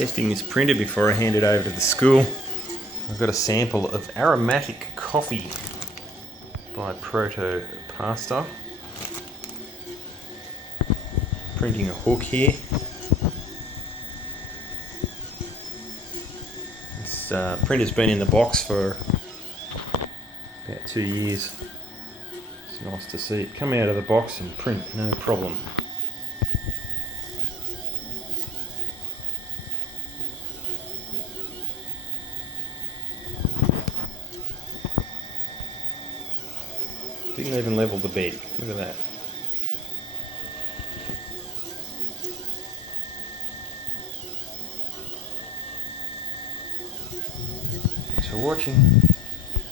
Testing this printer before I hand it over to the school. I've got a sample of aromatic coffee by Proto Pasta. Printing a hook here. This printer's been in the box for about 2 years. It's nice to see it come out of the box and print, no problem. Didn't even level the bed. Look at that. Thanks for watching.